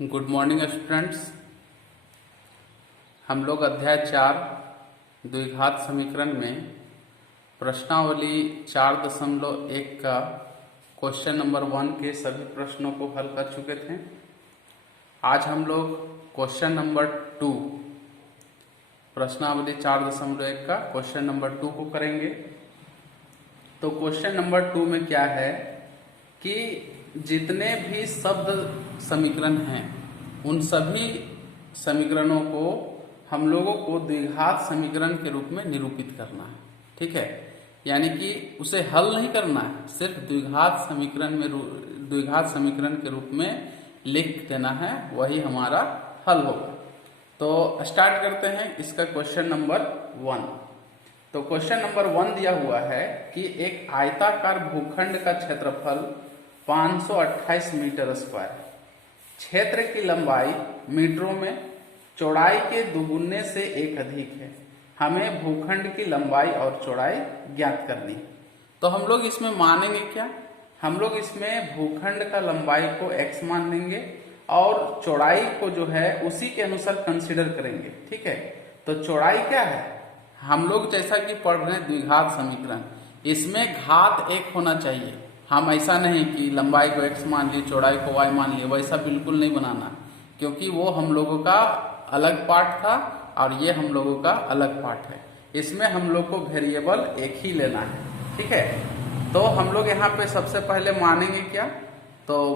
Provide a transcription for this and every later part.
Good morning students. हम लोग अध्याय 4 द्विघात समीकरण में प्रश्नावली 4.1 का क्वेश्चन नंबर 1 के सभी प्रश्नों को हल कर चुके थे। आज हम लोग क्वेश्चन नंबर 2 प्रश्नावली 4.1 का क्वेश्चन नंबर 2 को करेंगे। तो क्वेश्चन नंबर 2 में क्या है कि जितने भी शब्द समीकरण हैं उन सभी समीकरणों को हम लोगों को द्विघात समीकरण के रूप में निरूपित करना है। ठीक है, यानी कि उसे हल नहीं करना है, सिर्फ द्विघात समीकरण के रूप में लिख देना है, वही हमारा हल होगा। तो स्टार्ट करते हैं इसका क्वेश्चन नंबर 1। तो क्वेश्चन नंबर 1 दिया हुआ है कि एक आयताकार भूखंड का क्षेत्रफल 528 मीटर स्क्वायर, क्षेत्र की लंबाई मीटरों में, चौड़ाई के दुगुने से एक अधिक है। हमें भूखंड की लंबाई और चौड़ाई ज्ञात करनी है। तो हम लोग इसमें मानेंगे क्या? हम लोग इसमें भूखंड का लंबाई को x मान लेंगे और चौड़ाई को जो है उसी के अनुसार कंसीडर करेंगे। ठीक है, तो चौड़ाई क्या है? हम लोग जैसा कि पढ़ रहे हैं द्विघात समीकरण, इसमें घात एक होना चाहिए। हम ऐसा नहीं कि लंबाई को x मान लिए चौड़ाई को y मान लिए, वैसा बिल्कुल नहीं बनाना, क्योंकि वो हम लोगों का अलग पार्ट था और ये हम लोगों का अलग पार्ट है। इसमें हम लोग को वेरिएबल एक ही लेना है। ठीक है, तो हम लोग यहाँ पे सबसे पहले मानेंगे क्या? तो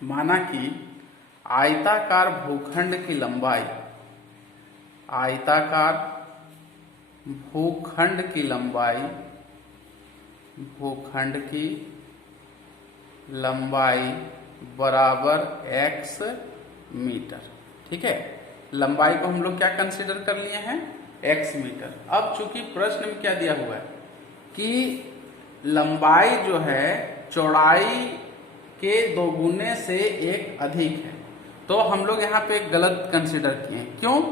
माना कि आयताकार भूखंड की लंबाई, आयताकार भूखंड की लंबाई, भूखंड की लंबाई बराबर x मीटर। ठीक है, लंबाई को हम लोग क्या कंसीडर कर लिए हैं? x metre. अब चूंकि प्रश्न में क्या दिया हुआ है कि लंबाई जो है चौड़ाई के दोगुने से एक अधिक है, तो हम लोग यहाँ पे गलत कंसीडर किए। क्यों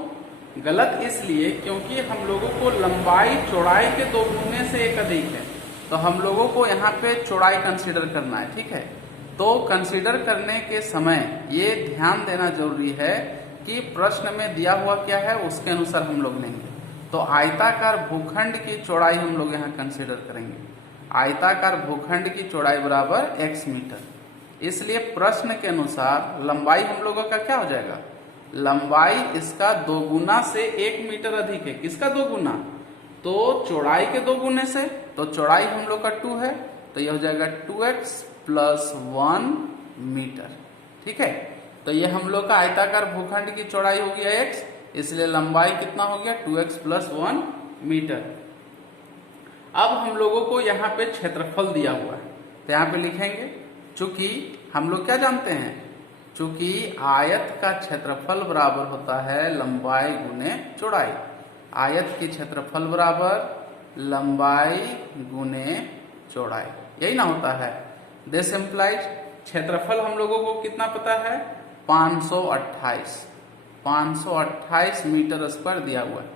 गलत? इसलिए क्योंकि हम लोगों को लंबाई चौड़ाई के दोगुने से एक अधिक है, तो हम लोगों को यहाँ पे चौड़ाई कंसीडर करना है। ठीक है, तो कंसीडर करने के समय ये ध्यान देना जरूरी है कि प्रश्न में दिया हुआ क्या है उसके अनुसार हम लोग लेंगे। तो आयताकार भूखंड की चौड़ाई हम लोग यहाँ कंसीडर करेंगे। आयताकार भूखंड की चौड़ाई बराबर x मीटर, इसलिए प्रश्न के अनुसार लंबाई हम लोगों का क्या हो जाएगा? लंबाई इसका दोगुना से 1 मीटर अधिक है। किसका दोगुना? तो चौड़ाई के दोगुने से, तो चौड़ाई हम लोग का 2 है, तो यह हो जाएगा 2x प्लस 1 मीटर। ठीक है, तो ये हम लोग का आयताकार भूखंड की चौड़ाई हो गया x, इसलिए लंबाई कितना हो गया? 2x plus 1 metre. अब हम लोगों को यहाँ पे क्षेत्रफल दिया हुआ है, तो यहाँ पे लिखेंगे, चूंकि हम लोग क्या जानते हैं, चूंकि आयत का क्षेत्रफल बराबर होता है लंबाई गुने चौड़ाई। आयत की क्षेत्रफल बराबर लंबाई गुने चौड़ाई, यही ना होता है। दिस इम्प्लाइज क्षेत्रफल हम लोगों को कितना पता है? 528 मीटर स्क्वायर दिया हुआ है।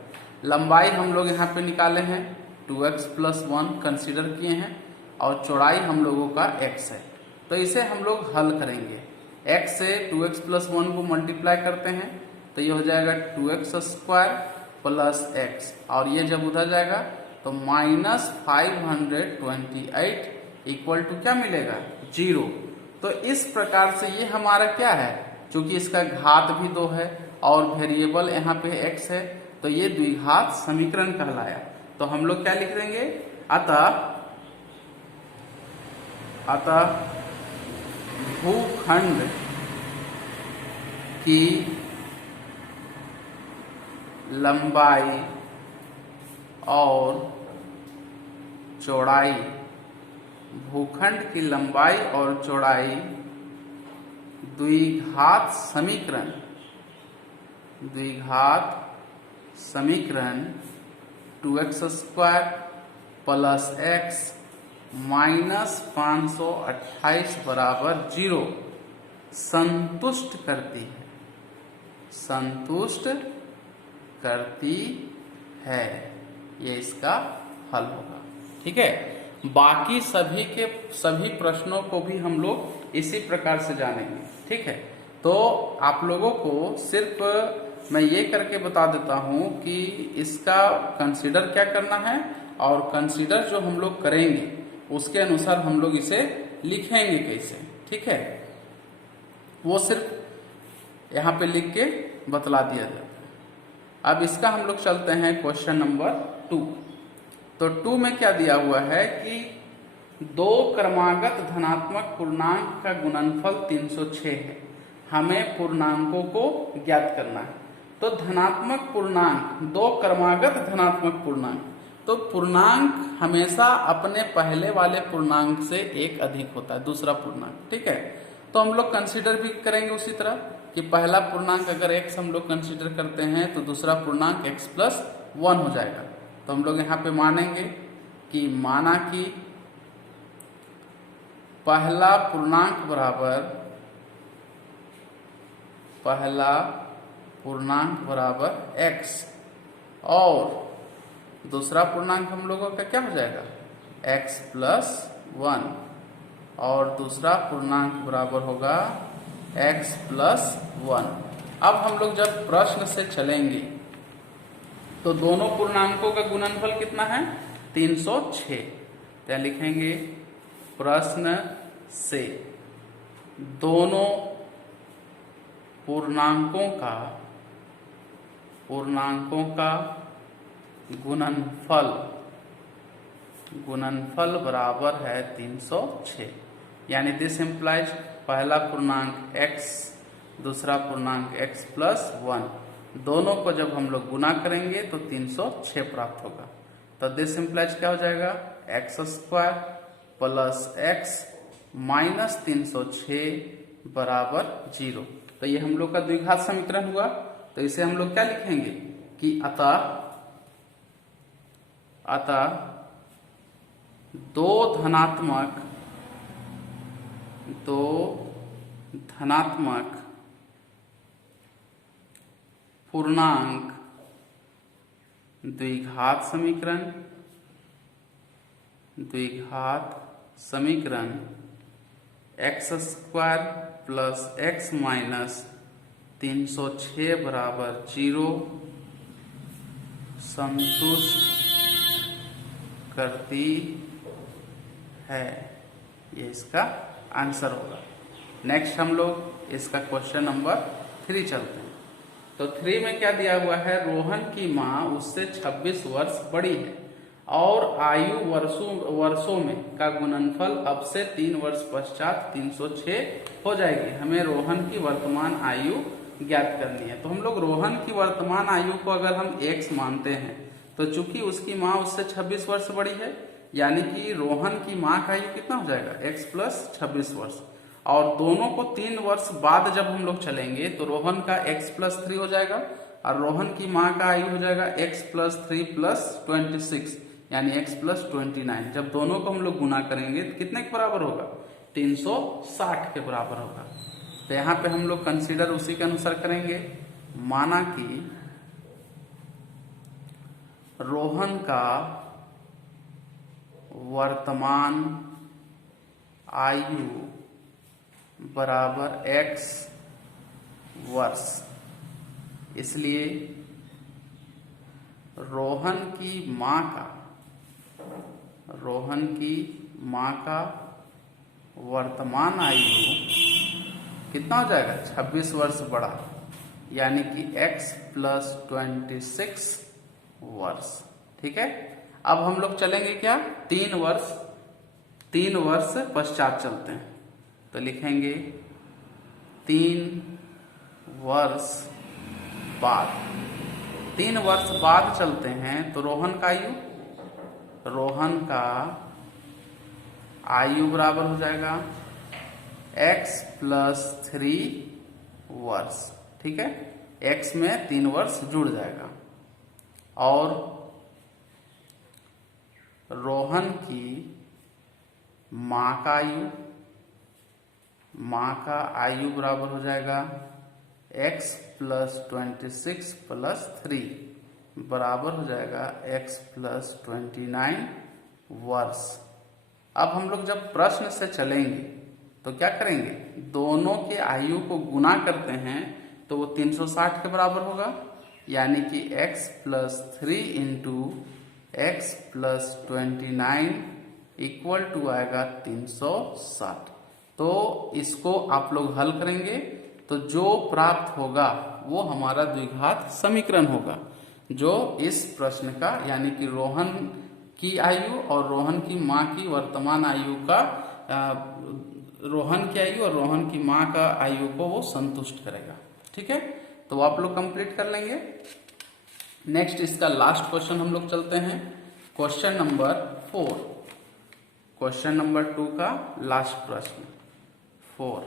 लंबाई हम लोग यहाँ पे निकाले हैं 2x प्लस 1 कंसीडर किए हैं और चौड़ाई हम लोगों का x है, तो इसे हम लोग हल करेंगे। x से 2x प्लस 1 को मल्टीप्लाई करते हैं तो ये हो जाएगा 2x स्क्वायर प्लस x, और ये जब उधर जाएगा तो -528 इक्वल टू क्या मिलेगा? 0। तो इस प्रकार से ये हमारा क्या है, चूंकि इसका घात भी 2 है और वेरिएबल यहाँ पे x है, तो ये द्विघात समीकरण कहलाया। तो हम लोग क्या लिख देंगे? अतः भूखंड की लंबाई और चौड़ाई, भूखंड की लंबाई और चौड़ाई द्विघात समीकरण 2x square plus x minus 528 बराबर 0 संतुष्ट करती है। ये इसका हल होगा। ठीक है, बाकी सभी प्रश्नों को भी हम लोग इसी प्रकार से जानेंगे। ठीक है, तो आप लोगों को सिर्फ मैं ये करके बता देता हूं कि इसका कंसीडर क्या करना है, और कंसीडर जो हम लोग करेंगे उसके अनुसार हम लोग इसे लिखेंगे कैसे। ठीक है, वो सिर्फ यहाँ पे लिख के बतला दिया जाता है। अब इसका हम लोग चलते हैं क्वेश्चन नंबर 2। तो 2 में क्या दिया हुआ है कि दो क्रमागत धनात्मक पूर्णांक का गुणनफल 306 है, हमें पूर्णांकों को ज्ञात करना है। तो धनात्मक पूर्णांक, दो क्रमागत धनात्मक पूर्णांक, तो पूर्णांक हमेशा अपने पहले वाले पूर्णांक से एक अधिक होता है, दूसरा पूर्णांक। ठीक है, तो हम लोग कंसीडर भी करेंगे उसी तरह कि पहला पूर्णांक अगर x हम लोग कंसीडर करते हैं तो दूसरा पूर्णांक x+1 हो जाएगा। तो हम लोग यहाँ पे मानेंगे कि माना कि पहला पूर्णांक बराबर x और दूसरा पूर्णांक हम लोगों का क्या हो जाएगा x+1, और दूसरा पूर्णांक बराबर होगा x+1। अब हम लोग जब प्रश्न से चलेंगे तो दोनों पूर्णांकों का गुणनफल कितना है 306। क्या लिखेंगे, प्रश्न से दोनों पूर्णांकों का गुणनफल बराबर है 306। यानी दिस इम्प्लाइज पहला पूर्णांक x, दूसरा पूर्णांक x+1, दोनों को जब हम लोग गुना करेंगे तो 306 प्राप्त होगा। तो दिस इम्प्लाइज क्या हो जाएगा x² + x - 306 बराबर 0। तो ये हम लोग का द्विघात समीकरण हुआ। तो इसे हम लोग क्या लिखेंगे कि अतः दो धनात्मक पूर्णांक द्विघात समीकरण x² + x - 306 बराबर 0 संतुष्ट करती है। ये इसका आंसर होगा। नेक्स्ट हम लोग इसका क्वेश्चन नंबर 3 चलते हैं। तो 3 में क्या दिया हुआ है, रोहन की माँ उससे 26 वर्ष बड़ी है और आयु वर्षों में का गुणनफल अब से 3 वर्ष पश्चात 306 हो जाएगी। हमें रोहन की वर्तमान आयु ज्ञात करनी है। तो हम लोग रोहन की वर्तमान आयु को अगर हम x मानते हैं तो चूंकि उसकी माँ उससे 26 वर्ष बड़ी है, यानी कि रोहन की माँ का आयु कितना हो जाएगा x + 26 वर्ष, और दोनों को 3 वर्ष बाद जब हम लोग चलेंगे तो रोहन का x+3 हो जाएगा और रोहन की माँ का आयु हो जाएगा x+3 + 26 यानी x+29। जब दोनों को हम लोग गुना करेंगे तो कितने के बराबर होगा 360 के बराबर होगा। तो यहाँ पे हम लोग कंसीडर उसी के अनुसार करेंगे। माना कि रोहन का वर्तमान आयु बराबर x वर्ष, इसलिए रोहन की माँ का वर्तमान आयु कितना हो जाएगा 26 वर्ष बड़ा, यानी कि x+26 वर्ष। ठीक है, अब हम लोग चलेंगे क्या 3 वर्ष पश्चात चलते हैं। तो लिखेंगे 3 वर्ष बाद चलते हैं। तो रोहन का आयु बराबर हो जाएगा x+3 वर्ष। ठीक है, x में 3 वर्ष जुड़ जाएगा और रोहन की माँ का आयु बराबर हो जाएगा x+26 + 3 बराबर हो जाएगा x+29 वर्ष। अब हम लोग जब प्रश्न से चलेंगे तो क्या करेंगे, दोनों के आयु को गुना करते हैं तो वो 360 के बराबर होगा, यानी कि x plus 3 into x plus 29 equal to आएगा 360। तो इसको आप लोग हल करेंगे तो जो प्राप्त होगा वो हमारा द्विघात समीकरण होगा, जो इस प्रश्न का यानी कि रोहन की आयु और रोहन की माँ की वर्तमान आयु का रोहन की आयु और रोहन की माँ का आयु को वो संतुष्ट करेगा। ठीक है, तो आप लोग कंप्लीट कर लेंगे। नेक्स्ट इसका लास्ट क्वेश्चन हम लोग चलते हैं, क्वेश्चन नंबर 4, क्वेश्चन नंबर 2 का लास्ट प्रश्न 4,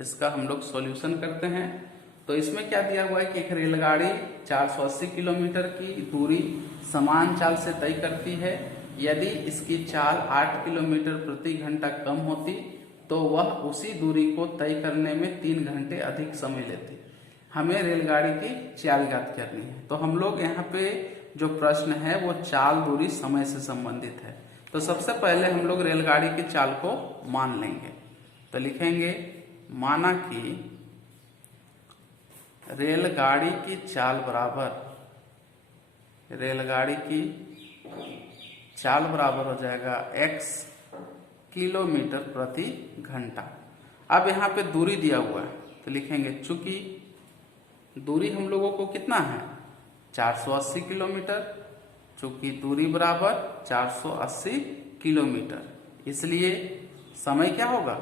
इसका हम लोग सॉल्यूशन करते हैं। तो इसमें क्या दिया हुआ है कि एक रेलगाड़ी 480 किलोमीटर की दूरी समान चाल से तय करती है। यदि इसकी चाल 8 किलोमीटर प्रति घंटा कम होती तो वह उसी दूरी को तय करने में 3 घंटे अधिक समय लेती। हमें रेलगाड़ी की चाल ज्ञात करनी है। तो हम लोग यहाँ पे जो प्रश्न है वो चाल, दूरी, समय से संबंधित है। तो सबसे पहले हम लोग रेलगाड़ी की चाल को मान लेंगे। तो लिखेंगे माना कि रेलगाड़ी की चाल बराबर, रेलगाड़ी की चाल बराबर हो जाएगा x किलोमीटर प्रति घंटा। अब यहाँ पे दूरी दिया हुआ है तो लिखेंगे चूंकि दूरी हम लोगों को कितना है 480 किलोमीटर, चूंकि दूरी बराबर 480 किलोमीटर, इसलिए समय क्या होगा,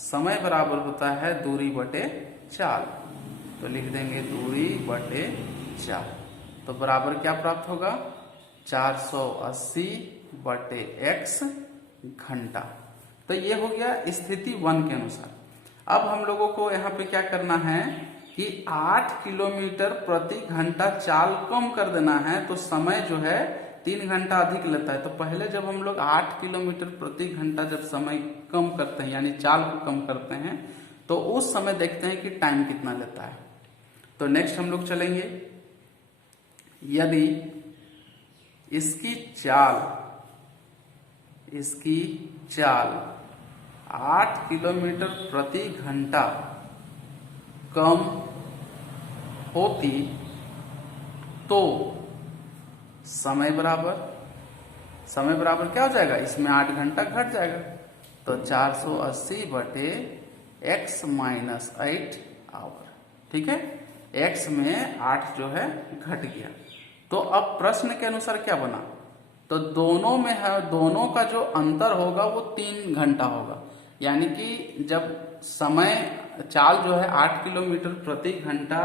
समय बराबर होता है दूरी बटे चाल। तो लिख देंगे दूरी बटे चाल। तो बराबर क्या प्राप्त होगा 480 बटे x घंटा। तो ये हो गया स्थिति 1 के अनुसार। अब हम लोगों को यहाँ पे क्या करना है कि 8 किलोमीटर प्रति घंटा चाल कम कर देना है, तो समय जो है 3 घंटा अधिक लेता है। तो पहले जब हम लोग 8 किलोमीटर प्रति घंटा जब समय कम करते हैं यानी चाल को कम करते हैं तो उस समय देखते हैं कि टाइम कितना लेता है। तो नेक्स्ट हम लोग चलेंगे, यदि इसकी चाल 8 किलोमीटर प्रति घंटा कम होती तो समय बराबर क्या हो जाएगा, इसमें 8 घंटा घट जाएगा। तो 480 बटे x माइनस 8 आवर। ठीक है, x में 8 जो है घट गया। तो अब प्रश्न के अनुसार क्या बना, तो दोनों में है, दोनों का जो अंतर होगा वो 3 घंटा होगा। यानी कि जब समय चाल जो है 8 किलोमीटर प्रति घंटा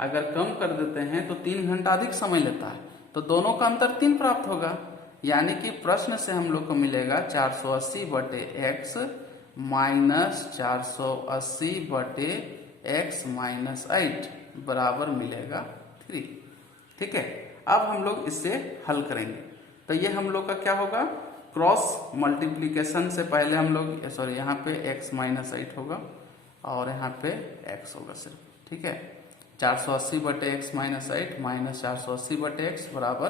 अगर कम कर देते हैं तो 3 घंटा अधिक समय लेता है, तो दोनों का अंतर 3 प्राप्त होगा। यानी कि प्रश्न से हम लोग को मिलेगा 480 बटे x माइनस 480 बटे x माइनस 8 बराबर मिलेगा 3। ठीक है, अब हम लोग इसे हल करेंगे। तो ये हम लोग का क्या होगा, क्रॉस मल्टीप्लीकेशन से पहले हम लोग सॉरी यहाँ पे x माइनस 8 होगा और यहाँ पे x होगा सिर्फ। ठीक है, 480 बटे x माइनस 8 माइनस 480 बटे x बराबर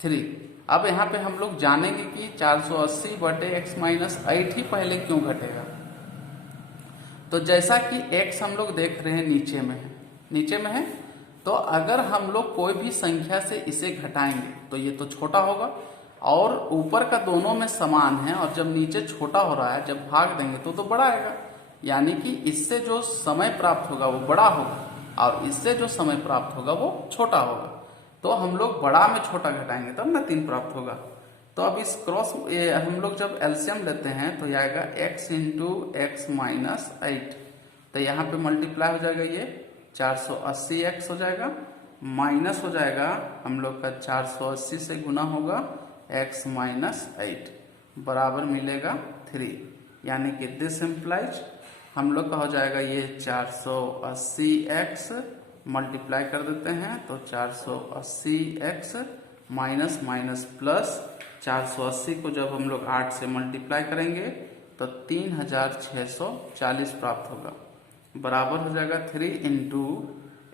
3। अब यहाँ पे हम लोग जानेंगे कि 480 बटे x माइनस 8 ही पहले क्यों घटेगा। तो जैसा कि x हम लोग देख रहे हैं नीचे में है, तो अगर हम लोग कोई भी संख्या से इसे घटाएंगे तो ये तो छोटा होगा और ऊपर का दोनों में समान है, और जब नीचे छोटा हो रहा है जब भाग देंगे तो बड़ा आएगा। यानी कि इससे जो समय प्राप्त होगा वो बड़ा होगा और इससे जो समय प्राप्त होगा वो छोटा होगा। तो हम लोग बड़ा में छोटा घटाएंगे तब ना 3 प्राप्त होगा। तो अब इस क्रॉस हम लोग जब एलसीएम लेते हैं तो यह आएगा x इंटू एक्स माइनस 8। तो यहाँ पे मल्टीप्लाई हो जाएगा, ये 480x हो जाएगा, माइनस हो जाएगा हम लोग का 480 से गुना होगा x माइनस 8 बराबर मिलेगा 3। यानी कि दिस इम्प्लाइज हम लोग का हो जाएगा ये 480x मल्टीप्लाई कर देते हैं तो 480x माइनस माइनस प्लस 480 को जब हम लोग 8 से मल्टीप्लाई करेंगे तो 3640 प्राप्त होगा, बराबर हो जाएगा 3 into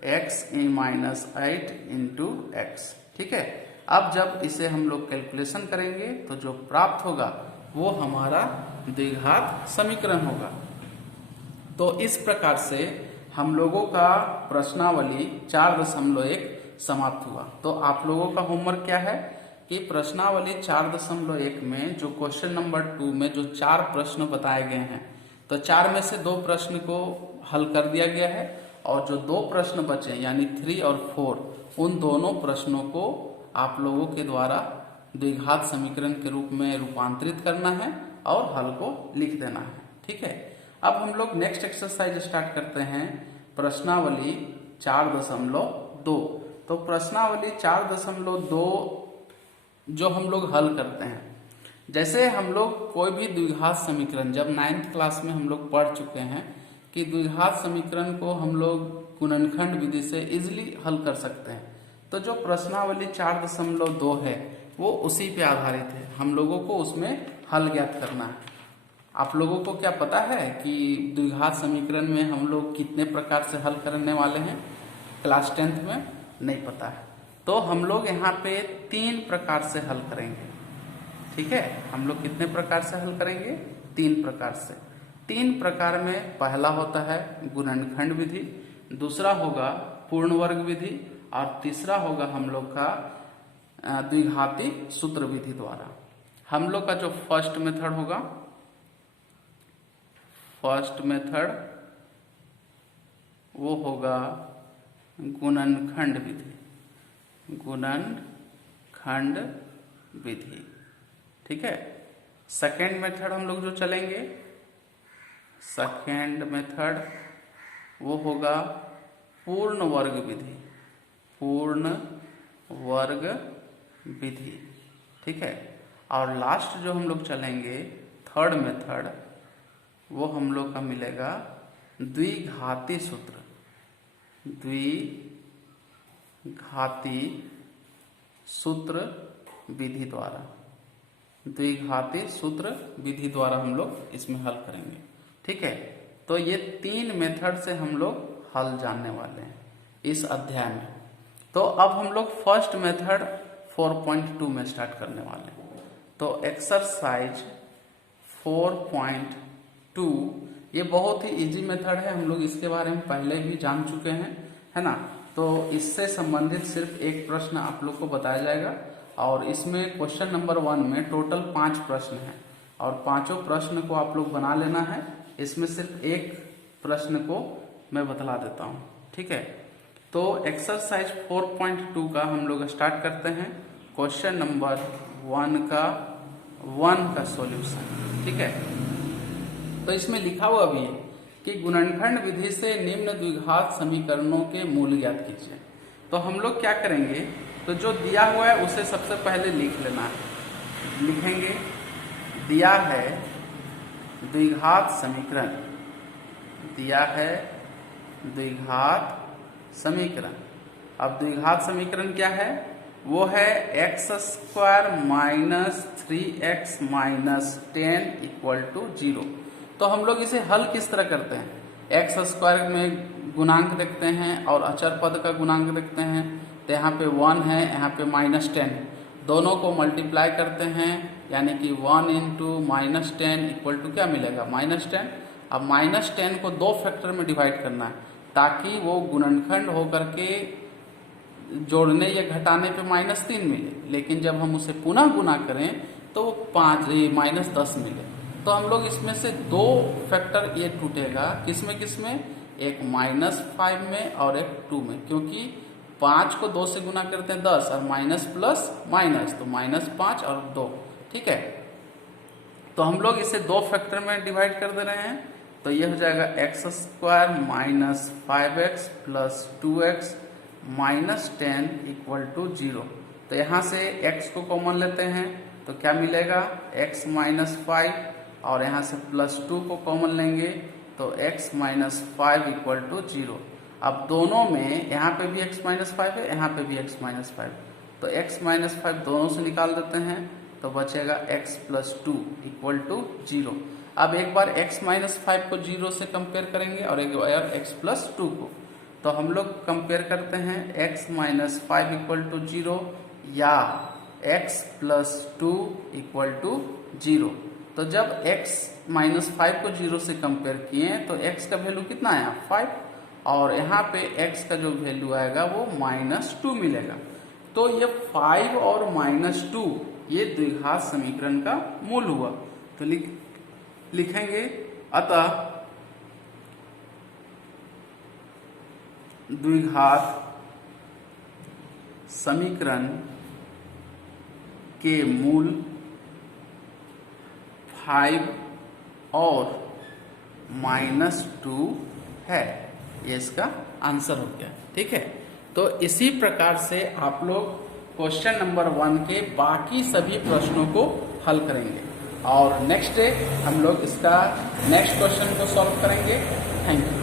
x minus 8 into x. ठीक है, अब जब इसे हम लोग कैलकुलेशन करेंगे तो जो प्राप्त होगा वो हमारा द्विघात समीकरण होगा। तो इस प्रकार से हम लोगों का प्रश्नावली 4.1 समाप्त हुआ। तो आप लोगों का होमवर्क क्या है कि प्रश्नावली 4.1 में जो क्वेश्चन नंबर 2 में जो 4 प्रश्न बताए गए हैं, तो 4 में से 2 प्रश्न को हल कर दिया गया है और जो 2 प्रश्न बचे यानी 3 और 4, उन दोनों प्रश्नों को आप लोगों के द्वारा द्विघात समीकरण के रूप में रूपांतरित करना है और हल को लिख देना है। ठीक है, अब हम लोग नेक्स्ट एक्सरसाइज स्टार्ट करते हैं, प्रश्नावली 4.2। तो प्रश्नावली 4.2 जो हम लोग हल करते हैं, जैसे हम लोग कोई भी द्विघात समीकरण जब 9th क्लास में हम लोग पढ़ चुके हैं कि द्विघात समीकरण को हम लोग गुणनखंड विधि से इजीली हल कर सकते हैं। तो जो प्रश्नावली 4.2 है वो उसी पे आधारित है, हम लोगों को उसमें हल ज्ञात करना है। आप लोगों को क्या पता है कि द्विघात समीकरण में हम लोग कितने प्रकार से हल करने वाले हैं? क्लास 10th में नहीं पता है, तो हम लोग यहाँ पे 3 प्रकार से हल करेंगे। ठीक है, हम लोग कितने प्रकार से हल करेंगे? 3 प्रकार से। 3 प्रकार में पहला होता है गुणनखंड विधि, दूसरा होगा पूर्ण वर्ग विधि और तीसरा होगा हम लोग का द्विघाती सूत्र विधि द्वारा। हम लोग का जो फर्स्ट मेथड होगा, फर्स्ट मेथड वो होगा गुणनखंड विधि, गुणनखंड विधि। ठीक है, सेकेंड मेथड हम लोग जो चलेंगे, सेकेंड मेथड वो होगा पूर्ण वर्ग विधि, पूर्ण वर्ग विधि। ठीक है, और लास्ट जो हम लोग चलेंगे थर्ड मेथड, वो हम लोग का मिलेगा द्विघाती सूत्र, द्विघाती सूत्र विधि द्वारा, द्विघाती सूत्र विधि द्वारा हम लोग इसमें हल करेंगे। ठीक है, तो ये 3 मेथड से हम लोग हल जानने वाले हैं इस अध्याय में। तो अब हम लोग फर्स्ट मेथड 4.2 में स्टार्ट करने वाले हैं। तो एक्सरसाइज 4.2 ये बहुत ही इजी मेथड है, हम लोग इसके बारे में पहले भी जान चुके हैं, है ना। तो इससे संबंधित सिर्फ एक प्रश्न आप लोग को बताया जाएगा और इसमें क्वेश्चन नंबर 1 में टोटल 5 प्रश्न हैं और पांचों प्रश्न को आप लोग बना लेना है। इसमें सिर्फ एक प्रश्न को मैं बतला देता हूँ। ठीक है, तो एक्सरसाइज 4.2 का हम लोग स्टार्ट करते हैं। क्वेश्चन नंबर 1 का सॉल्यूशन। ठीक है, तो इसमें लिखा हुआ भी है कि गुणनखंड विधि से निम्न द्विघात समीकरणों के मूल ज्ञात कीजिए। तो हम लोग क्या करेंगे, तो जो दिया हुआ है उसे सबसे पहले लिख लेना है। लिखेंगे, दिया है द्विघात समीकरण, दिया है द्विघात समीकरण। अब द्विघात समीकरण क्या है? वो है x² minus 3x minus 10 equal to 0। तो हम लोग इसे हल किस तरह करते हैं? x² में गुणांक देखते हैं और अचर पद का गुणांक देखते हैं, तो यहाँ पे 1 है, यहाँ पे -10, दोनों को मल्टीप्लाई करते हैं, यानी कि 1 इंटू -10 इक्वल टू क्या मिलेगा? -10। अब -10 को 2 फैक्टर में डिवाइड करना है ताकि वो गुणनखंड होकर के जोड़ने या घटाने पे -3 मिले, लेकिन जब हम उसे पुनः गुना करें तो वो 10 मिले। तो हम लोग इसमें से 2 फैक्टर ये टूटेगा, किसमें किसमें? एक -5 में और एक 2 में, क्योंकि 5 को 2 से गुना करते हैं 10 और माइनस प्लस माइनस, तो -5 और 2। ठीक है, तो हम लोग इसे 2 फैक्टर में डिवाइड कर दे रहे हैं, तो ये हो जाएगा x² minus 5x plus 2x minus 10 equal to 0। तो यहाँ से x को कॉमन लेते हैं तो क्या मिलेगा? x माइनस 5 और यहाँ से प्लस 2 को कॉमन लेंगे तो x माइनस 5 इक्वल टू 0। अब दोनों में यहाँ पे भी x माइनस 5 है, यहाँ पे भी x माइनस 5, तो x माइनस 5 दोनों से निकाल देते हैं तो बचेगा x प्लस 2 इक्वल टू 0। अब एक बार x माइनस 5 को 0 से कंपेयर करेंगे और एक बार x प्लस 2 को, तो हम लोग कंपेयर करते हैं x माइनस 5 इक्वल टू 0 या x प्लस 2 इक्वल टू 0। तो जब x -5 को 0 से कंपेयर किए तो x का वैल्यू कितना आया 5, और यहाँ पे x का जो वैल्यू आएगा वो -2 मिलेगा। तो ये 5 और -2 ये द्विघात समीकरण का मूल हुआ। तो लिखेंगे अतः द्विघात समीकरण के मूल 5 और -2 है। ये इसका आंसर हो गया। ठीक है, तो इसी प्रकार से आप लोग क्वेश्चन नंबर 1 के बाकी सभी प्रश्नों को हल करेंगे, और नेक्स्ट डे हम लोग इसका नेक्स्ट क्वेश्चन को सॉल्व करेंगे। Thank you.